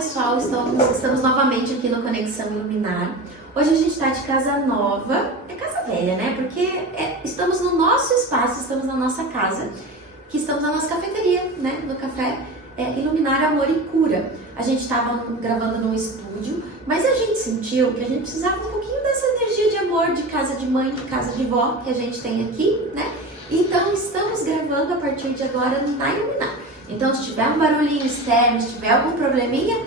pessoal, estamos novamente aqui no Conexão Iluminar. Hoje a gente está de casa nova, é casa velha, né? Porque estamos no nosso espaço, estamos na nossa casa, que estamos na nossa cafeteria, né? No café Iluminar Amor e Cura. A gente estava gravando num estúdio, mas a gente sentiu que a gente precisava um pouquinho dessa energia de amor de casa de mãe, de casa de vó que a gente tem aqui, né? Então estamos gravando a partir de agora na Iluminar. Então, se tiver um barulhinho externo, se tiver algum probleminha,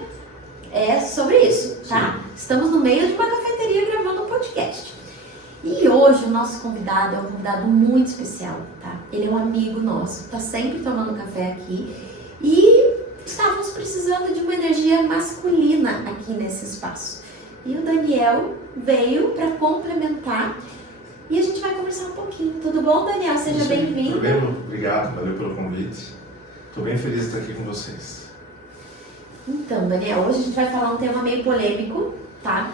é sobre isso, tá? Sim. Estamos no meio de uma cafeteria gravando um podcast. E hoje o nosso convidado é um convidado muito especial, tá? Ele é um amigo nosso, tá sempre tomando café aqui e estávamos precisando de uma energia masculina aqui nesse espaço. E o Daniel veio para complementar e a gente vai conversar um pouquinho. Tudo bom, Daniel? Seja bem-vindo. Tudo bem, obrigado, valeu pelo convite. Estou bem feliz de estar aqui com vocês. Então, Daniel, hoje a gente vai falar um tema meio polêmico, tá?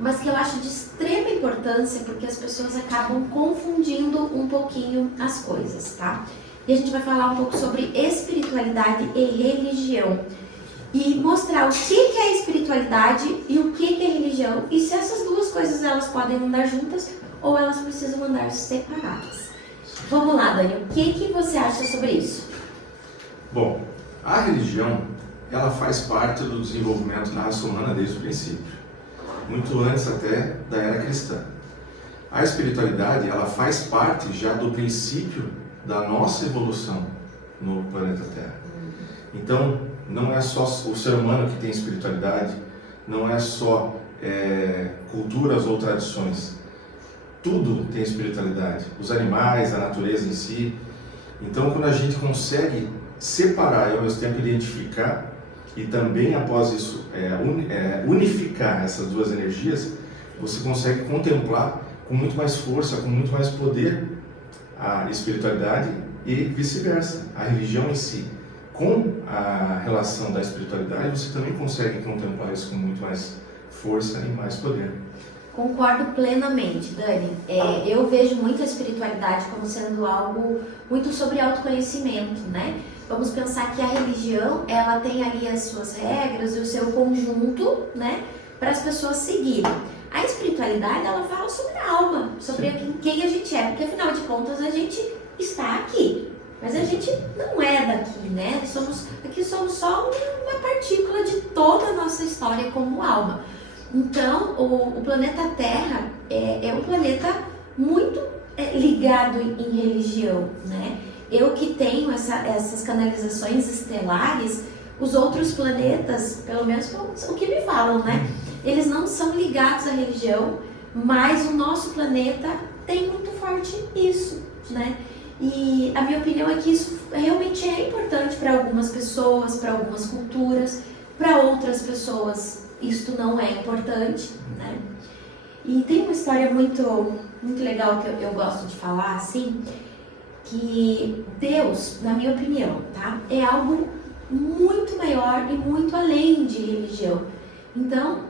Mas que eu acho de extrema importância porque as pessoas acabam confundindo um pouquinho as coisas, tá? E a gente vai falar um pouco sobre espiritualidade e religião. E mostrar o que é espiritualidade e o que é religião. E se essas duas coisas elas podem andar juntas ou elas precisam andar separadas. Vamos lá, Daniel, o que você acha sobre isso? Bom, a religião, ela faz parte do desenvolvimento da raça humana desde o princípio, muito antes até da era cristã. A espiritualidade, ela faz parte já do princípio da nossa evolução no planeta Terra. Então, não é só o ser humano que tem espiritualidade, não é só culturas ou tradições. Tudo tem espiritualidade, os animais, a natureza em si. Então, quando a gente consegue separar e ao mesmo tempo identificar e também após isso unificar essas duas energias, você consegue contemplar com muito mais força, com muito mais poder a espiritualidade e vice-versa, a religião em si. Com a relação da espiritualidade, você também consegue contemplar isso com muito mais força e mais poder. Concordo plenamente, Dani. Eu vejo muito a espiritualidade como sendo algo muito sobre autoconhecimento, né? Vamos pensar que a religião, ela tem ali as suas regras e o seu conjunto, né? Para as pessoas seguirem. A espiritualidade, ela fala sobre a alma, sobre quem a gente é, porque afinal de contas a gente está aqui. Mas a gente não é daqui, né? Aqui somos só uma partícula de toda a nossa história como alma. Então, o planeta Terra é um planeta muito ligado em religião, né? Eu que tenho essas canalizações estelares, os outros planetas, pelo menos o que me falam, né? Eles não são ligados à religião, mas o nosso planeta tem muito forte isso, né? E a minha opinião é que isso realmente é importante para algumas pessoas, para algumas culturas, para outras pessoas isto não é importante, né? E tem uma história muito legal que eu gosto de falar, assim, que Deus, na minha opinião, tá? É algo muito maior e muito além de religião. Então,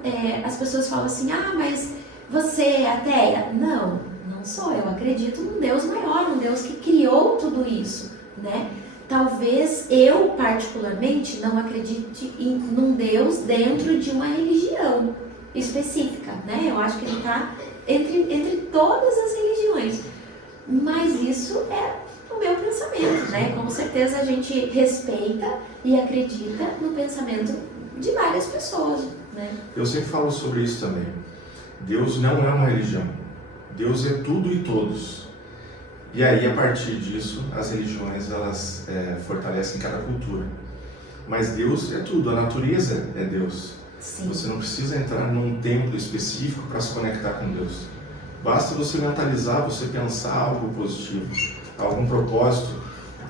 as pessoas falam assim, mas você é ateia? Não sou. Eu acredito num Deus maior, um Deus que criou tudo isso, né? Talvez eu, particularmente, não acredite num Deus dentro de uma religião específica, né? Eu acho que ele está entre todas as religiões. Mas isso é o meu pensamento, né? Com certeza a gente respeita e acredita no pensamento de várias pessoas, né? Eu sempre falo sobre isso também. Deus não é uma religião. Deus é tudo e todos. E aí, a partir disso, as religiões, elas fortalecem cada cultura. Mas Deus é tudo, a natureza é Deus. Sim. Você não precisa entrar num templo específico para se conectar com Deus. Basta você mentalizar, você pensar algo positivo, algum propósito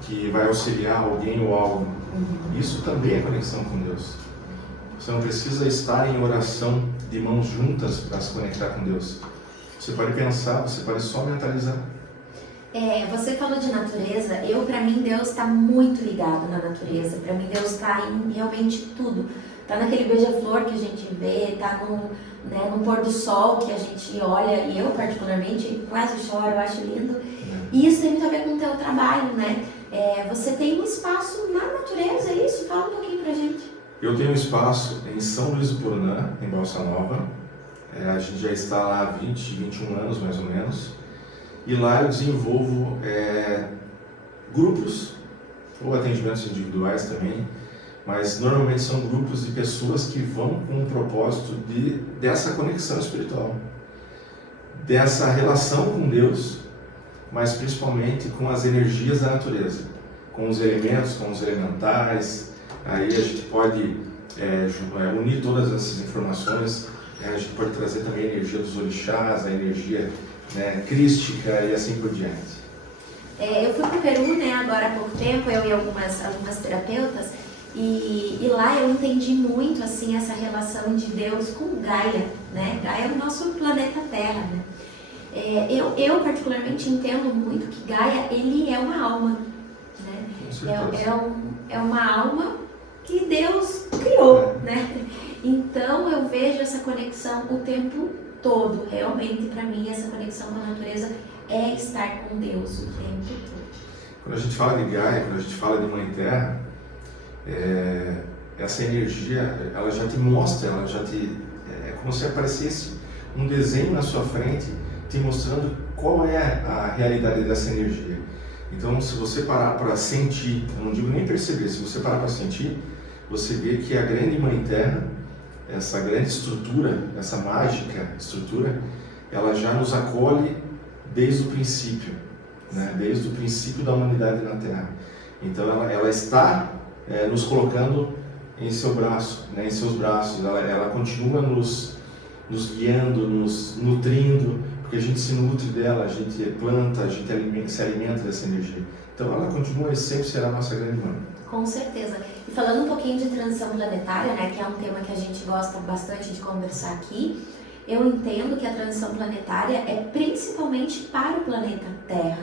que vai auxiliar alguém ou algo. Isso também é conexão com Deus. Você não precisa estar em oração de mãos juntas para se conectar com Deus. Você pode pensar, você pode só mentalizar. Você falou de natureza. Para mim, Deus está muito ligado na natureza. Para mim, Deus está em realmente tudo. Está naquele beija-flor que a gente vê, está no pôr do sol que a gente olha, e eu, particularmente, quase choro, eu acho lindo. E isso tem muito a ver com o teu trabalho, né? Você tem um espaço na natureza, é isso? Fala um pouquinho pra gente. Eu tenho um espaço em São Luís do Purunã, em Balsa Nova. A gente já está lá há 20, 21 anos mais ou menos. E lá eu desenvolvo grupos ou atendimentos individuais também, mas normalmente são grupos de pessoas que vão com o propósito dessa conexão espiritual, dessa relação com Deus, mas principalmente com as energias da natureza, com os elementos, com os elementais. Aí a gente pode unir todas essas informações, a gente pode trazer também a energia dos orixás, a energia crística e assim por diante. Eu fui para o Peru, agora há pouco tempo, eu e algumas terapeutas, e lá eu entendi muito assim essa relação de Deus com Gaia, Gaia é o nosso planeta Terra, Eu particularmente entendo muito que Gaia, ele é uma alma, É uma alma que Deus criou, Então eu vejo essa conexão o tempo todo. Realmente, para mim, essa conexão com a natureza é estar com Deus o tempo todo. Quando a gente fala de Gaia, quando a gente fala de Mãe Terra, essa energia, ela já te mostra, é como se aparecesse um desenho na sua frente, te mostrando qual é a realidade dessa energia. Então, se você parar para sentir, eu não digo nem perceber, se você parar para sentir, você vê que a grande Mãe Terra, essa grande estrutura, essa mágica estrutura, ela já nos acolhe desde o princípio, desde o princípio da humanidade na Terra. Então ela está nos colocando em seu braço, em seus braços, ela continua nos guiando, nos nutrindo, porque a gente se nutre dela, a gente planta, a gente se alimenta dessa energia. Então ela continua e sempre será a nossa grande mãe. Com certeza. E falando um pouquinho de transição planetária, que é um tema que a gente gosta bastante de conversar aqui, eu entendo que a transição planetária é principalmente para o planeta Terra,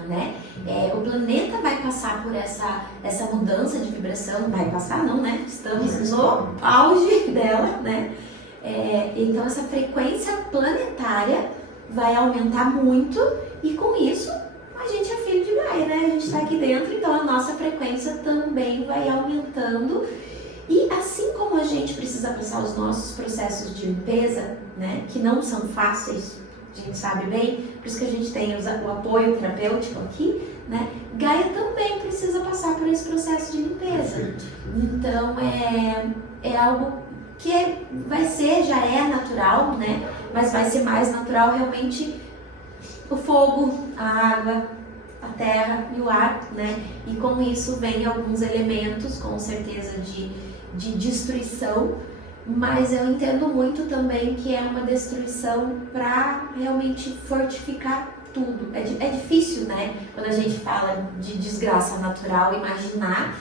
o planeta vai passar por essa mudança de vibração, vai passar não, Estamos no auge dela, Então essa frequência planetária vai aumentar muito e com isso a gente é filho de Gaia, A gente está aqui dentro, então a nossa frequência também vai aumentando. E assim como a gente precisa passar os nossos processos de limpeza, que não são fáceis, a gente sabe bem, por isso que a gente tem o apoio terapêutico aqui, Gaia também precisa passar por esse processo de limpeza. Perfeito. Então é algo que já é natural, mas vai ser mais natural realmente o fogo, a água, a terra e o ar, E com isso vem alguns elementos, com certeza, de destruição, mas eu entendo muito também que é uma destruição para realmente fortificar tudo. É difícil, quando a gente fala de desgraça natural, imaginar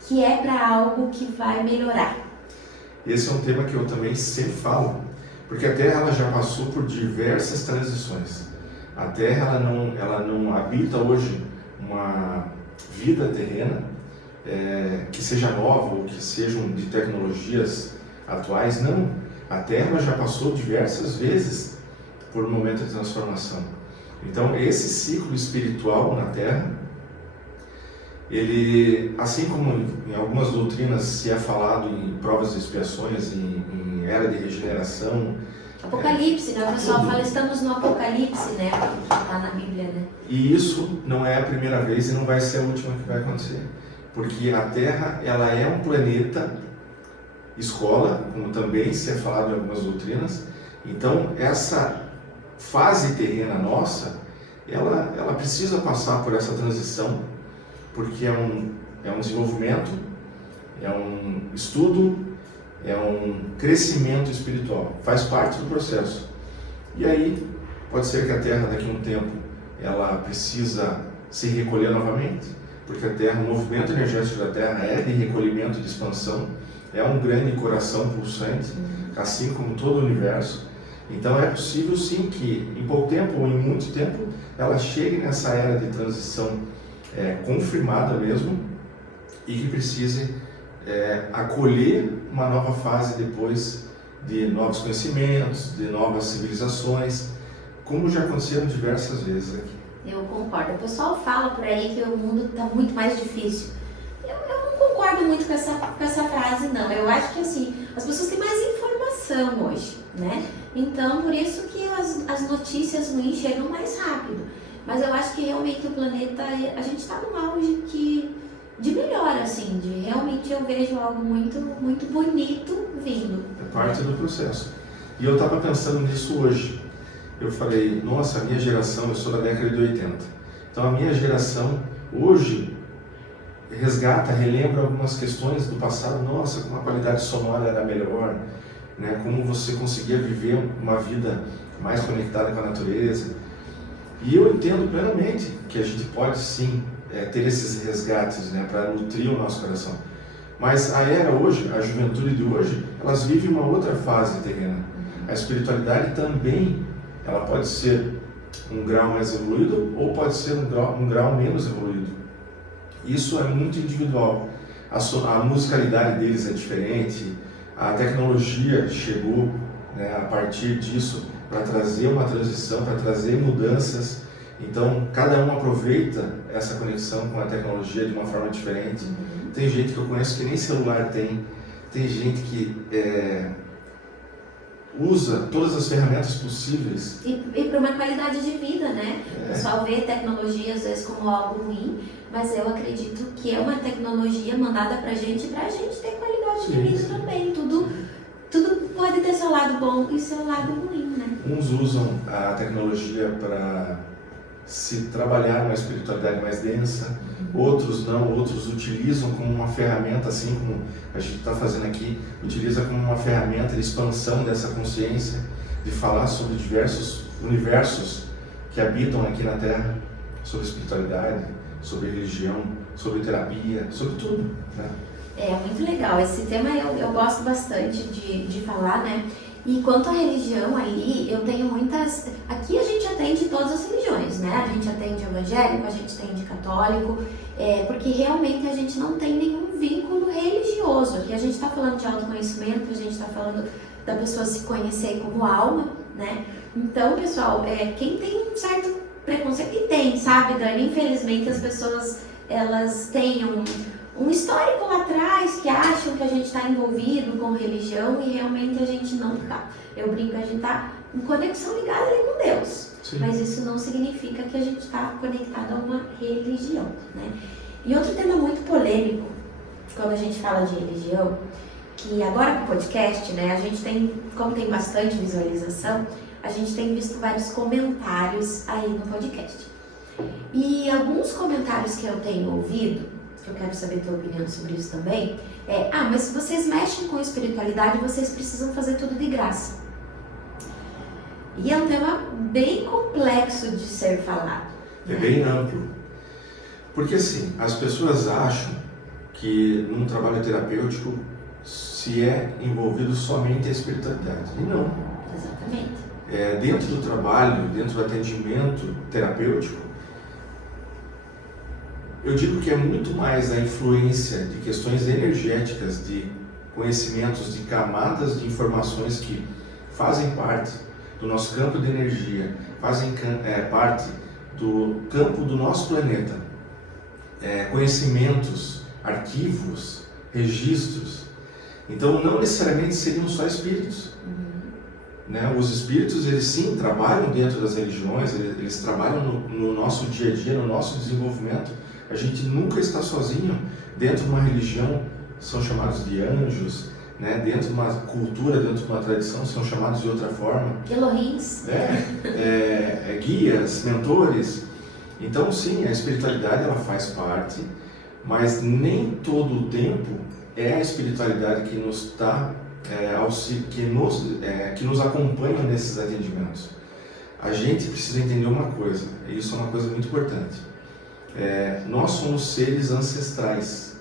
que é para algo que vai melhorar. Esse é um tema que eu também sempre falo, porque a Terra ela já passou por diversas transições. A Terra ela não habita hoje uma vida terrena que seja nova ou que sejam de tecnologias atuais, não. A Terra já passou diversas vezes por um momento de transformação. Então esse ciclo espiritual na Terra, ele, assim como em algumas doutrinas se é falado em provas e expiações, em era de regeneração, Apocalipse, o pessoal fala, estamos no Apocalipse, que está na Bíblia, E isso não é a primeira vez e não vai ser a última que vai acontecer. Porque a Terra, ela é um planeta escola, como também se é falado em algumas doutrinas. Então, essa fase terrena nossa, ela precisa passar por essa transição, porque é um desenvolvimento, é um estudo, é um crescimento espiritual, faz parte do processo. E aí, pode ser que a Terra daqui a um tempo, ela precisa se recolher novamente, porque a Terra, o movimento energético da Terra é de recolhimento, de expansão, é um grande coração pulsante, assim como todo o universo. Então é possível sim que em pouco tempo ou em muito tempo ela chegue nessa era de transição confirmada mesmo e que precise acolher uma nova fase depois de novos conhecimentos, de novas civilizações, como já aconteceram diversas vezes aqui. Eu concordo. O pessoal fala por aí que o mundo está muito mais difícil. Eu não concordo concordo muito com essa frase, não. Eu acho que assim, as pessoas têm mais informação hoje, né? Então, por isso que as notícias ruins chegam mais rápido. Mas eu acho que realmente o planeta, a gente está num auge de melhor, assim, de realmente eu vejo algo muito, muito bonito vindo. É parte do processo. E eu estava pensando nisso hoje. Eu falei, nossa, a minha geração, eu sou da década de 80. Então a minha geração hoje resgata, relembra algumas questões do passado. Nossa, como a qualidade sonora era melhor, né? Como você conseguia viver uma vida mais conectada com a natureza. E eu entendo plenamente que a gente pode sim ter esses resgates, né, para nutrir o nosso coração. Mas a era hoje, a juventude de hoje, elas vivem uma outra fase terrena. A espiritualidade também, ela pode ser um grau mais evoluído ou pode ser um grau menos evoluído. Isso é muito individual. A musicalidade deles é diferente, a tecnologia chegou, né, a partir disso para trazer uma transição, para trazer mudanças. Então, cada um aproveita essa conexão com a tecnologia de uma forma diferente. Tem gente que eu conheço que nem celular tem gente que usa todas as ferramentas possíveis. E para uma qualidade de vida, né? O pessoal vê tecnologia às vezes como algo ruim, mas eu acredito que é uma tecnologia mandada para a gente ter qualidade de vida também. Tudo pode ter seu lado bom e seu lado ruim, né? Uns usam a tecnologia para se trabalhar uma espiritualidade mais densa, outros não, outros utilizam como uma ferramenta, assim como a gente está fazendo aqui, utiliza como uma ferramenta de expansão dessa consciência, de falar sobre diversos universos que habitam aqui na Terra, sobre espiritualidade, sobre religião, sobre terapia, sobre tudo, né? É muito legal, esse tema eu gosto bastante de falar, né? E quanto à religião ali, eu tenho muitas... Aqui a gente atende todas as religiões, né? A gente atende evangélico, a gente atende católico, porque realmente a gente não tem nenhum vínculo religioso. Aqui a gente está falando de autoconhecimento, a gente está falando da pessoa se conhecer como alma, né? Então, pessoal, quem tem um certo preconceito, e tem, sabe, Dani? Infelizmente as pessoas, elas têm um histórico lá atrás que acham que a gente está envolvido com religião e realmente a gente não está. Eu brinco, a gente está em conexão ligada ali com Deus. Sim. Mas isso não significa que a gente está conectado a uma religião, né? E outro tema muito polêmico, quando a gente fala de religião, que agora com o podcast, né, a gente tem, como tem bastante visualização, a gente tem visto vários comentários aí no podcast. E alguns comentários que eu tenho ouvido, que eu quero saber a tua opinião sobre isso também, mas se vocês mexem com espiritualidade, vocês precisam fazer tudo de graça. E é um tema bem complexo de ser falado. É bem amplo. Porque assim, as pessoas acham que num trabalho terapêutico se é envolvido somente a espiritualidade. E não. Exatamente. Dentro do trabalho, dentro do atendimento terapêutico, eu digo que é muito mais a influência de questões energéticas, de conhecimentos, de camadas de informações que fazem parte do nosso campo de energia, fazem parte do campo do nosso planeta. Conhecimentos, arquivos, registros. Então, não necessariamente seriam só espíritos. Né? Os espíritos, eles sim trabalham dentro das religiões, eles trabalham no nosso dia a dia, no nosso desenvolvimento. A gente nunca está sozinho. Dentro de uma religião são chamados de anjos, né? Dentro de uma cultura, dentro de uma tradição são chamados de outra forma. Elohims. Guias, mentores. Então sim, a espiritualidade ela faz parte, mas nem todo o tempo é a espiritualidade que nos está que nos acompanha nesses atendimentos. A gente precisa entender uma coisa, e isso é uma coisa muito importante. Nós somos seres ancestrais,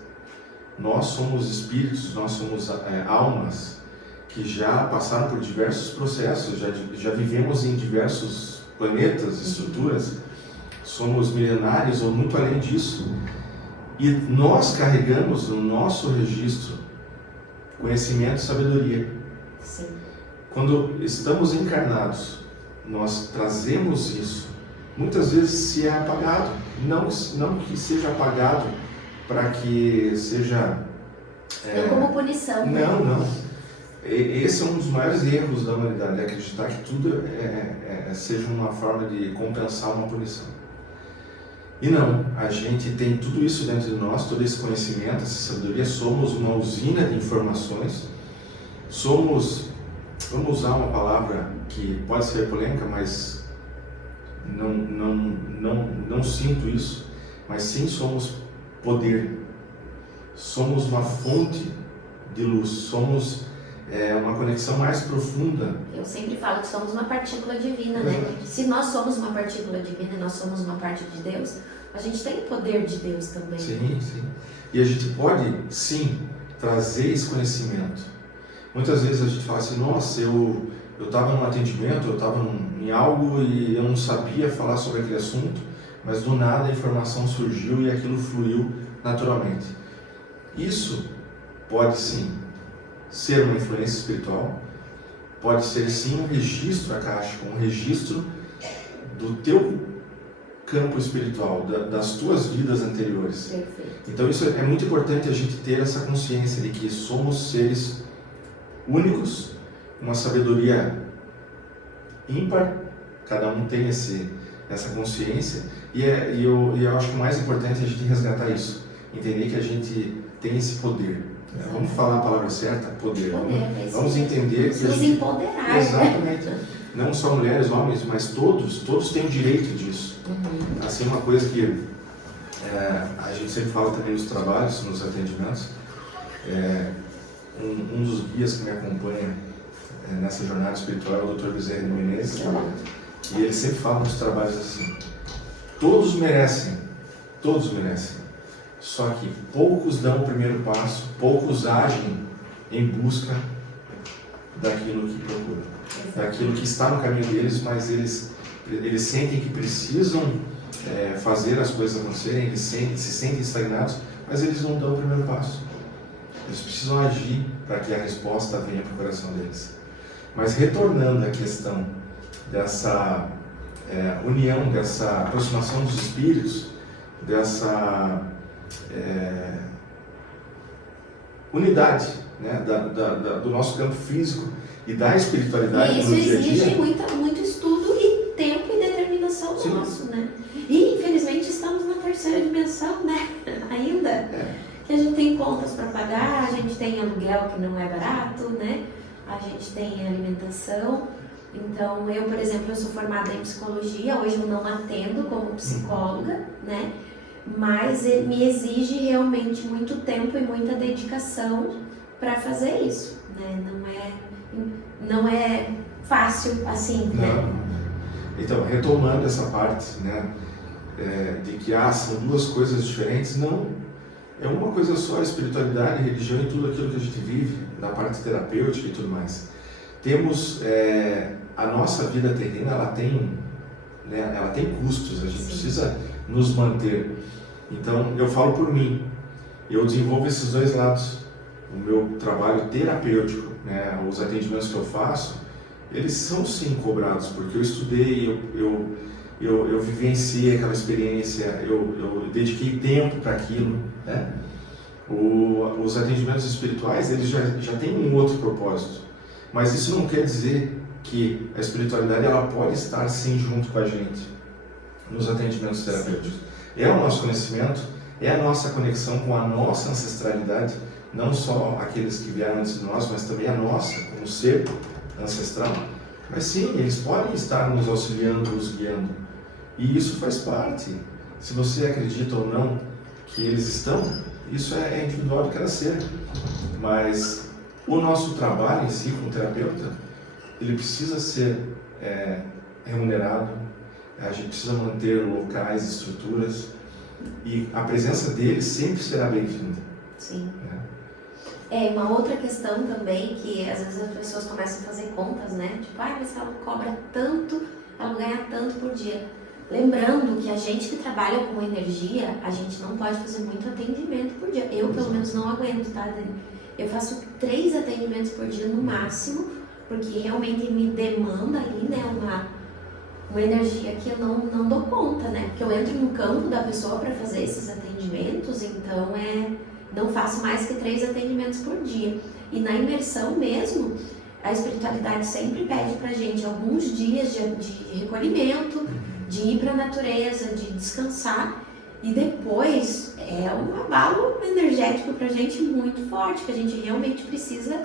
nós somos espíritos, nós somos almas que já passaram por diversos processos, já vivemos em diversos planetas, estruturas, somos milenários ou muito além disso, e nós carregamos no nosso registro conhecimento e sabedoria. Sim. Quando estamos encarnados, nós trazemos isso. Muitas vezes se é apagado, não que seja apagado para que seja Não como punição. Não. Esse é um dos maiores erros da humanidade, é acreditar que tudo seja uma forma de compensar uma punição. E não, a gente tem tudo isso dentro de nós, todo esse conhecimento, essa sabedoria, somos uma usina de informações, somos, vamos usar uma palavra que pode ser polêmica, mas não sinto isso, mas sim somos poder, somos uma fonte de luz, somos uma conexão mais profunda. Eu sempre falo que somos uma partícula divina, né? Se nós somos uma partícula divina e nós somos uma parte de Deus, a gente tem o poder de Deus também. Sim. E a gente pode, sim, trazer esse conhecimento. Muitas vezes a gente fala assim, nossa, eu estava num atendimento, eu estava em algo e eu não sabia falar sobre aquele assunto, mas do nada a informação surgiu e aquilo fluiu naturalmente. Isso pode, sim, ser uma influência espiritual, pode ser sim um registro akáshico, um registro do teu campo espiritual, das tuas vidas anteriores. Perfeito. Então isso é muito importante a gente ter essa consciência de que somos seres únicos, uma sabedoria ímpar, cada um tem essa consciência, e eu acho que o mais importante é a gente resgatar isso, entender que a gente tem esse poder. Vamos falar a palavra certa? Poder. Vamos entender que nos empoderar. Exatamente. Não só mulheres, homens, mas todos têm o direito disso. Assim, uma coisa que a gente sempre fala também nos trabalhos, nos atendimentos, um dos guias que me acompanha nessa jornada espiritual é o Dr. Bezerra de Menezes, e ele sempre fala nos trabalhos assim, todos merecem, só que poucos dão o primeiro passo, poucos agem em busca daquilo que procuram, daquilo que está no caminho deles, mas eles sentem que precisam fazer as coisas acontecerem, eles se sentem estagnados, mas eles não dão o primeiro passo. Eles precisam agir para que a resposta venha para o coração deles. Mas retornando à questão dessa união, dessa aproximação dos espíritos, dessa unidade, né, do nosso campo físico e da espiritualidade no dia a dia. Isso exige muito estudo e tempo e determinação nosso, né? E infelizmente estamos na terceira dimensão, né? Ainda. Que a gente tem contas para pagar, a gente tem aluguel que não é barato, né? A gente tem alimentação. Então, eu, por exemplo, eu sou formada em psicologia, hoje eu não atendo como psicóloga, né? Mas me exige realmente muito tempo e muita dedicação para fazer isso, né? Não é fácil assim, né? Então, retomando essa parte, né, de que são duas coisas diferentes, não. É uma coisa só, espiritualidade, religião e tudo aquilo que a gente vive, na parte terapêutica e tudo mais. Temos a nossa vida terrena, ela tem custos, a gente precisa nos manter. Então, eu falo por mim, eu desenvolvo esses dois lados. O meu trabalho terapêutico, né, os atendimentos que eu faço, eles são sim cobrados, porque eu estudei, eu vivenciei aquela experiência, eu dediquei tempo para aquilo, né? Os atendimentos espirituais, eles já têm um outro propósito, mas isso não quer dizer que a espiritualidade ela pode estar sim junto com a gente nos atendimentos terapêuticos. É o nosso conhecimento, é a nossa conexão com a nossa ancestralidade, não só aqueles que vieram antes de nós, mas também a nossa, como ser ancestral. Mas sim, eles podem estar nos auxiliando, nos guiando. E isso faz parte. Se você acredita ou não que eles estão, isso é individual de cada ser. Mas o nosso trabalho em si, como terapeuta, ele precisa ser remunerado. A gente precisa manter locais, estruturas. E a presença deles sempre será bem-vinda. Sim. Uma outra questão também, que às vezes as pessoas começam a fazer contas, né? Tipo, mas ela cobra tanto, ela ganha tanto por dia. Lembrando que a gente que trabalha com energia, a gente não pode fazer muito atendimento por dia. Eu, pelo menos, não aguento, tá, Dani? Eu faço 3 atendimentos por dia no máximo, porque realmente me demanda ali, né, uma energia que eu não dou conta, né? Porque eu entro no campo da pessoa para fazer esses atendimentos, então não faço mais que 3 atendimentos por dia. E na imersão mesmo, a espiritualidade sempre pede pra gente alguns dias de recolhimento, de ir pra natureza, de descansar. E depois é um abalo energético pra gente muito forte, que a gente realmente precisa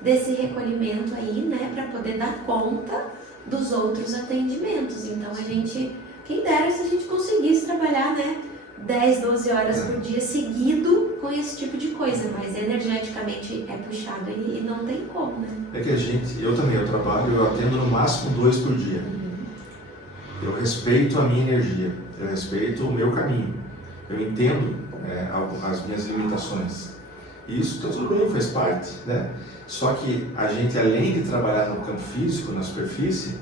desse recolhimento aí, né, pra poder dar conta dos outros atendimentos. Então a gente, quem dera se a gente conseguisse trabalhar, né, 10, 12 horas por dia seguido com esse tipo de coisa, mas energeticamente é puxado e não tem como, né? É que eu também, eu atendo no máximo 2 por dia. Eu respeito a minha energia, eu respeito o meu caminho, eu entendo as minhas limitações. E isso tudo bem, faz parte, né? Só que a gente, além de trabalhar no campo físico, na superfície,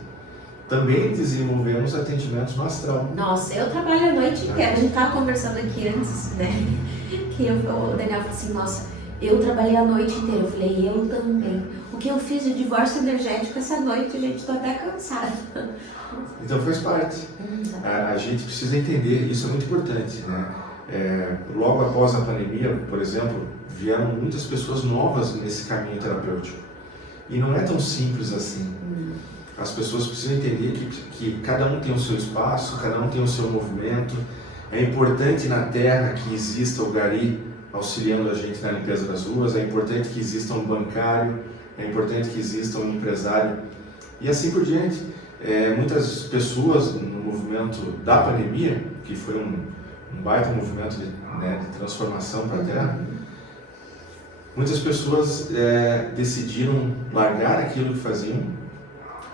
também desenvolvemos atendimentos no astral. Nossa, eu trabalho a noite inteira. A gente estava conversando aqui antes, né? Que o Daniel falou assim, nossa, eu trabalhei a noite inteira. Eu falei, eu também. O que eu fiz de divórcio energético essa noite, gente, estou até cansada. Então faz parte. A gente precisa entender, isso é muito importante, né? Logo após a pandemia, por exemplo, vieram muitas pessoas novas nesse caminho terapêutico. E não é tão simples assim. As pessoas precisam entender que cada um tem o seu espaço, cada um tem o seu movimento. É importante na Terra que exista o gari auxiliando a gente na limpeza das ruas, é importante que exista um bancário, é importante que exista um empresário e assim por diante. Muitas pessoas no movimento da pandemia, que foi um baita movimento de transformação para a Terra, muitas pessoas decidiram largar aquilo que faziam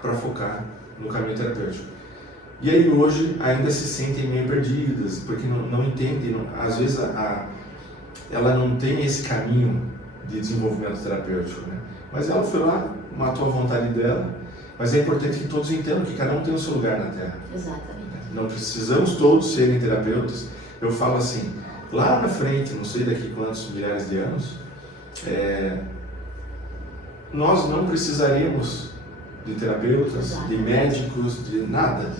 para focar no caminho terapêutico. E aí hoje ainda se sentem meio perdidas, porque não entendem, às vezes ela não tem esse caminho de desenvolvimento terapêutico, né? Mas ela foi lá, matou a vontade dela, mas é importante que todos entendam que cada um tem o seu lugar na Terra. Exatamente. Não precisamos todos serem terapeutas. Eu falo assim, lá na frente, não sei daqui quantos milhares de anos, nós não precisaremos de terapeutas, de médicos, de nada,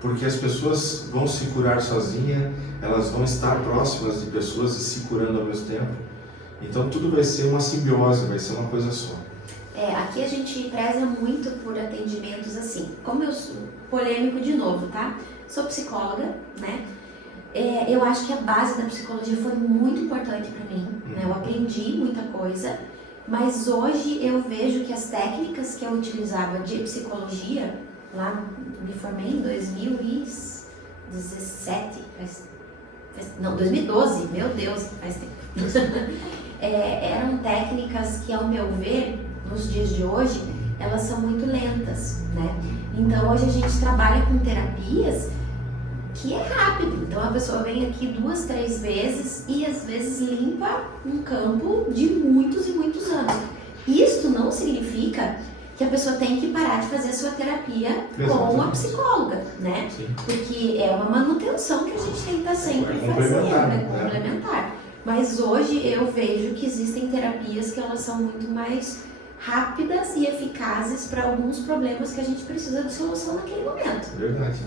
porque as pessoas vão se curar sozinhas, elas vão estar próximas de pessoas e se curando ao mesmo tempo. Então tudo vai ser uma simbiose, vai ser uma coisa só. Aqui a gente preza muito por atendimentos assim, como eu sou polêmico de novo, tá? Sou psicóloga, né? Eu acho que a base da psicologia foi muito importante para mim, né? Eu aprendi muita coisa. Mas hoje eu vejo que as técnicas que eu utilizava de psicologia, lá me formei em 2017, 2012, meu Deus, faz tempo. Eram técnicas que, ao meu ver, nos dias de hoje, elas são muito lentas, né? Então hoje a gente trabalha com terapias que é rápido. Então a pessoa vem aqui 2, 3 vezes e às vezes limpa um campo de muitos e muitos anos. Isto não significa que a pessoa tem que parar de fazer a sua terapia com a psicóloga, né? Sim. Porque é uma manutenção que a gente tem que estar sempre fazendo, né? Complementar. Mas hoje eu vejo que existem terapias que elas são muito mais rápidas e eficazes para alguns problemas que a gente precisa de solução naquele momento. Verdade.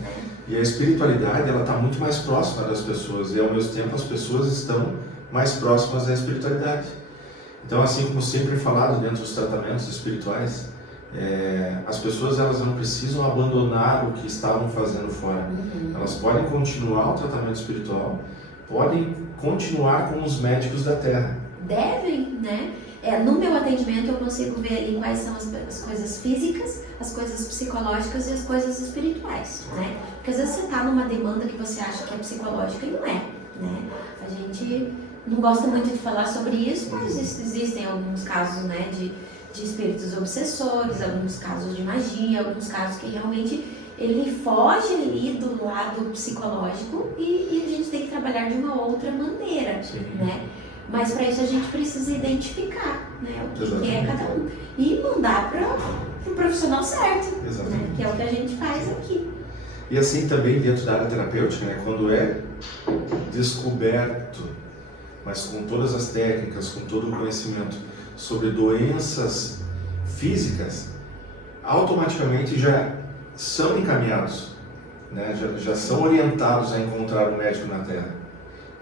E a espiritualidade, ela está muito mais próxima das pessoas e ao mesmo tempo as pessoas estão mais próximas da espiritualidade. Então, assim como sempre falado dentro dos tratamentos espirituais, as pessoas elas não precisam abandonar o que estavam fazendo fora. Elas podem continuar o tratamento espiritual, podem continuar com os médicos da Terra. Devem, né? No meu atendimento eu consigo ver ali quais são as coisas físicas, as coisas psicológicas e as coisas espirituais, né? Porque às vezes você está numa demanda que você acha que é psicológica e não é, né? A gente não gosta muito de falar sobre isso, mas existem alguns casos, né, de espíritos obsessores, alguns casos de magia, alguns casos que realmente ele foge ali do lado psicológico e a gente tem que trabalhar de uma outra maneira, né? Mas para isso a gente precisa identificar, né, o que é cada um e mandar para o profissional certo, né, que é o que a gente faz aqui. E assim também dentro da área terapêutica, né, quando é descoberto, mas com todas as técnicas, com todo o conhecimento sobre doenças físicas, automaticamente já são encaminhados, né, já são orientados a encontrar um médico na Terra.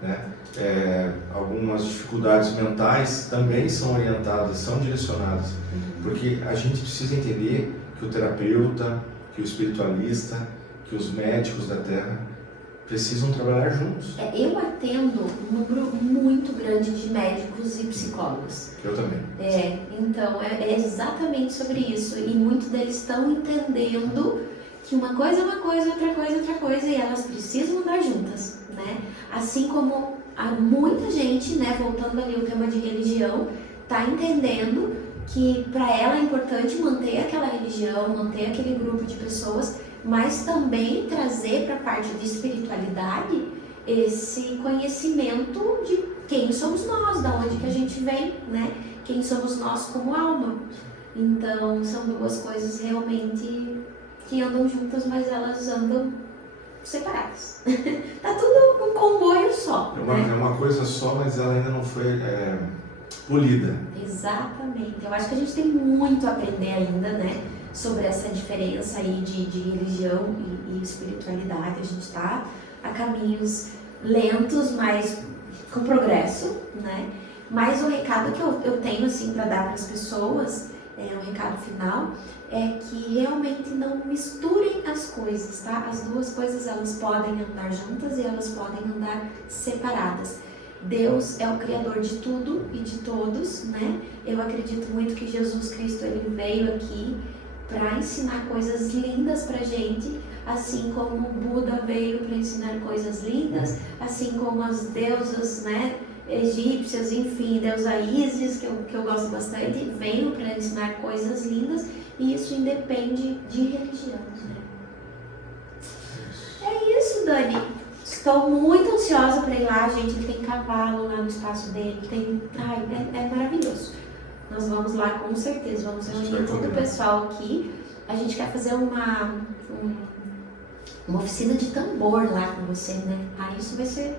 né? Algumas dificuldades mentais também são orientadas, são direcionadas, porque a gente precisa entender que o terapeuta, que o espiritualista, que os médicos da Terra precisam trabalhar juntos. Eu atendo um número muito grande de médicos e psicólogos. Eu também. Então é exatamente sobre isso. E muitos deles estão entendendo que uma coisa é uma coisa, outra coisa é outra coisa, e elas precisam andar juntas, né? Assim como muita gente, né, voltando ali ao tema de religião, está entendendo que para ela é importante manter aquela religião, manter aquele grupo de pessoas, mas também trazer para a parte de espiritualidade esse conhecimento de quem somos nós, da onde que a gente vem, né? Quem somos nós como alma. Então são duas coisas realmente que andam juntas, mas elas andam separadas. Tá tudo um comboio só. É uma coisa só, mas ela ainda não foi polida. Exatamente. Eu acho que a gente tem muito a aprender ainda, né? Sobre essa diferença aí de religião e espiritualidade. A gente está a caminhos lentos, mas com progresso, né? Mas o recado que eu tenho assim para dar para as pessoas, um recado final, é que realmente não misturem as coisas, tá? As duas coisas, elas podem andar juntas e elas podem andar separadas. Deus é o Criador de tudo e de todos, né? Eu acredito muito que Jesus Cristo, ele veio aqui para ensinar coisas lindas pra gente, assim como o Buda veio para ensinar coisas lindas, assim como as deusas, né, egípcias, enfim, deusa Ísis, que eu gosto bastante, veio para ensinar coisas lindas, e isso independe de religião, né? É isso, Dani. Estou muito ansiosa para ir lá, gente. Ele tem cavalo lá no espaço dele, é maravilhoso. Nós vamos lá com certeza, vamos reunir todo o pessoal aqui. A gente quer fazer uma oficina de tambor lá com você, né? Isso vai ser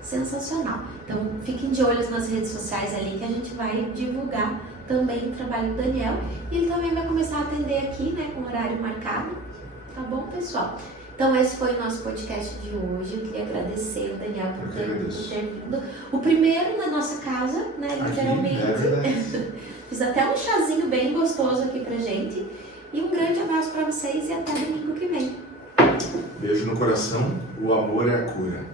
sensacional. Então fiquem de olho nas redes sociais ali que a gente vai divulgar também o trabalho do Daniel. E ele também vai começar a atender aqui, né, com horário marcado. Tá bom, pessoal? Então esse foi o nosso podcast de hoje. Eu queria agradecer o Daniel por ter vindo. O primeiro na nossa casa, né, literalmente. Fiz até um chazinho bem gostoso aqui pra gente. E um grande abraço pra vocês e até domingo que vem. Beijo no coração. O amor é a cura.